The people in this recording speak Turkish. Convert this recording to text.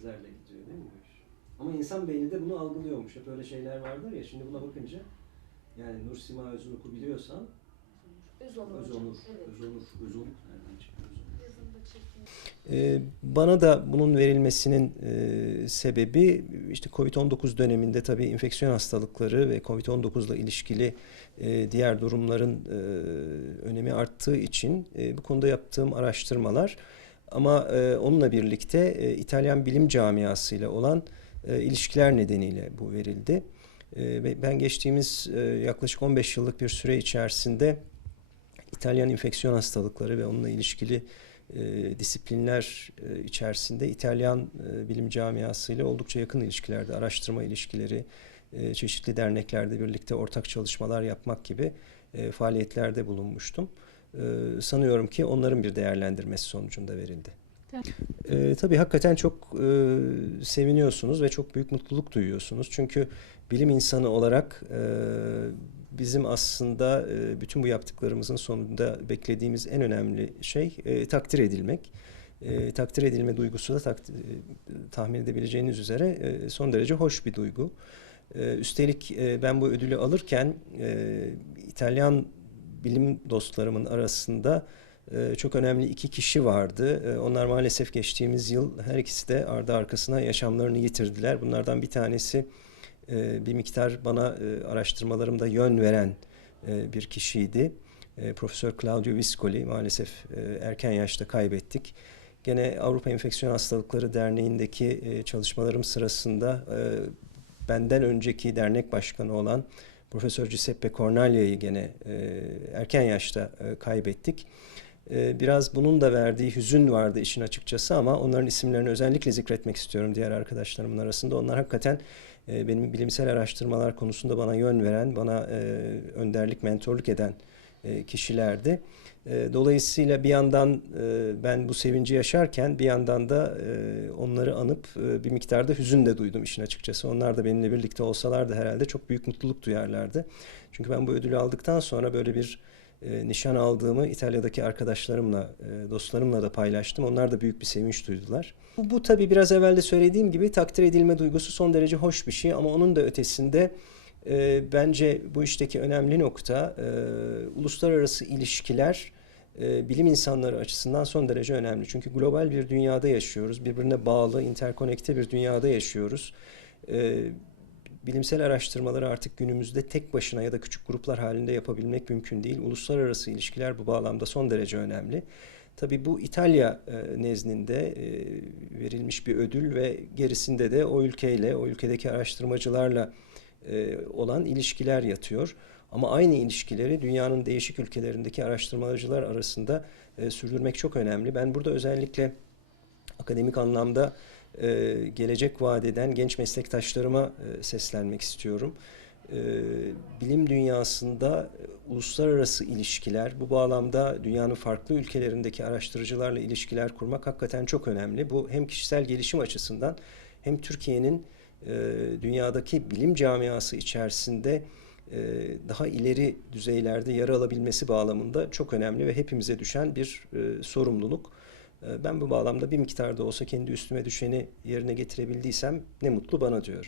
sizlerle gidiyor değil mi bu iş? Ama insan beyni de bunu algılıyormuş. Hep öyle şeyler vardır ya. Şimdi buna bakınca yani Nur Sima Özunur'u biliyorsan Özonur hocam. Özonur, Evet. Özonur, Özonur nereden çıktı Özonur? Yazında çirkin. Ee, Bana da bunun verilmesinin e, sebebi işte Covid-19 döneminde tabii enfeksiyon hastalıkları ve Covid-19 ile ilişkili e, diğer durumların e, önemi arttığı için e, bu konuda yaptığım araştırmalar ama e, onunla birlikte e, İtalyan bilim camiası ile olan e, ilişkiler nedeniyle bu verildi. E, Ben geçtiğimiz e, yaklaşık 15 yıllık bir süre içerisinde İtalyan enfeksiyon hastalıkları ve onunla ilişkili e, disiplinler e, içerisinde İtalyan e, bilim camiası ile oldukça yakın ilişkilerde, araştırma ilişkileri, e, çeşitli derneklerde birlikte ortak çalışmalar yapmak gibi e, faaliyetlerde bulunmuştum. E, sanıyorum ki onların bir değerlendirmesi sonucunda verildi. E, tabii hakikaten çok e, seviniyorsunuz ve çok büyük mutluluk duyuyorsunuz. Çünkü bilim insanı olarak e, bizim aslında e, bütün bu yaptıklarımızın sonunda beklediğimiz en önemli şey e, takdir edilmek. E, takdir edilme duygusu da takdir, e, tahmin edebileceğiniz üzere e, son derece hoş bir duygu. E, üstelik e, ben bu ödülü alırken e, İtalyan bilim dostlarımın arasında e, çok önemli iki kişi vardı. E, onlar maalesef geçtiğimiz yıl her ikisi de ardı arkasına yaşamlarını yitirdiler. Bunlardan bir tanesi e, bir miktar bana araştırmalarımda yön veren bir kişiydi. Profesör Claudio Viscoli maalesef erken yaşta kaybettik. Gene Avrupa Enfeksiyon Hastalıkları Derneği'ndeki çalışmalarım sırasında benden önceki dernek başkanı olan Profesör Giuseppe Cornalia'yı gene e, erken yaşta e, kaybettik. E, Biraz bunun da verdiği hüzün vardı işin açıkçası ama onların isimlerini özellikle zikretmek istiyorum diğer arkadaşlarımın arasında. Onlar hakikaten e, benim bilimsel araştırmalar konusunda bana yön veren, bana e, önderlik, mentorluk eden e, kişilerdi. E, Dolayısıyla bir yandan e, ben bu sevinci yaşarken bir yandan da onları anıp e, bir miktarda hüzün de duydum işin açıkçası. Onlar da benimle birlikte olsalardı herhalde çok büyük mutluluk duyarlardı. Çünkü ben bu ödülü aldıktan sonra böyle bir nişan aldığımı İtalya'daki arkadaşlarımla, dostlarımla da paylaştım. Onlar da büyük bir sevinç duydular. Bu, bu tabii biraz evvel de söylediğim gibi takdir edilme duygusu son derece hoş bir şey ama onun da ötesinde e, bence bu işteki önemli nokta e, uluslararası ilişkiler e, bilim insanları açısından son derece önemli. Çünkü global bir dünyada yaşıyoruz. Birbirine bağlı, interkonekte bir dünyada yaşıyoruz. E, bilimsel araştırmaları artık günümüzde tek başına ya da küçük gruplar halinde yapabilmek mümkün değil. Uluslararası ilişkiler bu bağlamda son derece önemli. Tabii bu İtalya e, nezdinde e, verilmiş bir ödül ve gerisinde de o ülkeyle, o ülkedeki araştırmacılarla e, olan ilişkiler yatıyor. Ama aynı ilişkileri dünyanın değişik ülkelerindeki araştırmacılar arasında e, sürdürmek çok önemli. Ben burada özellikle akademik anlamda e, gelecek vaat eden genç meslektaşlarıma seslenmek istiyorum. Bilim dünyasında uluslararası ilişkiler, bu bağlamda dünyanın farklı ülkelerindeki araştırıcılarla ilişkiler kurmak hakikaten çok önemli. Bu hem kişisel gelişim açısından hem Türkiye'nin e, dünyadaki bilim camiası içerisinde e, daha ileri düzeylerde yer alabilmesi bağlamında çok önemli ve hepimize düşen bir e, sorumluluk. E, Ben bu bağlamda bir miktarda olsa kendi üstüme düşeni yerine getirebildiysem ne mutlu bana diyorum.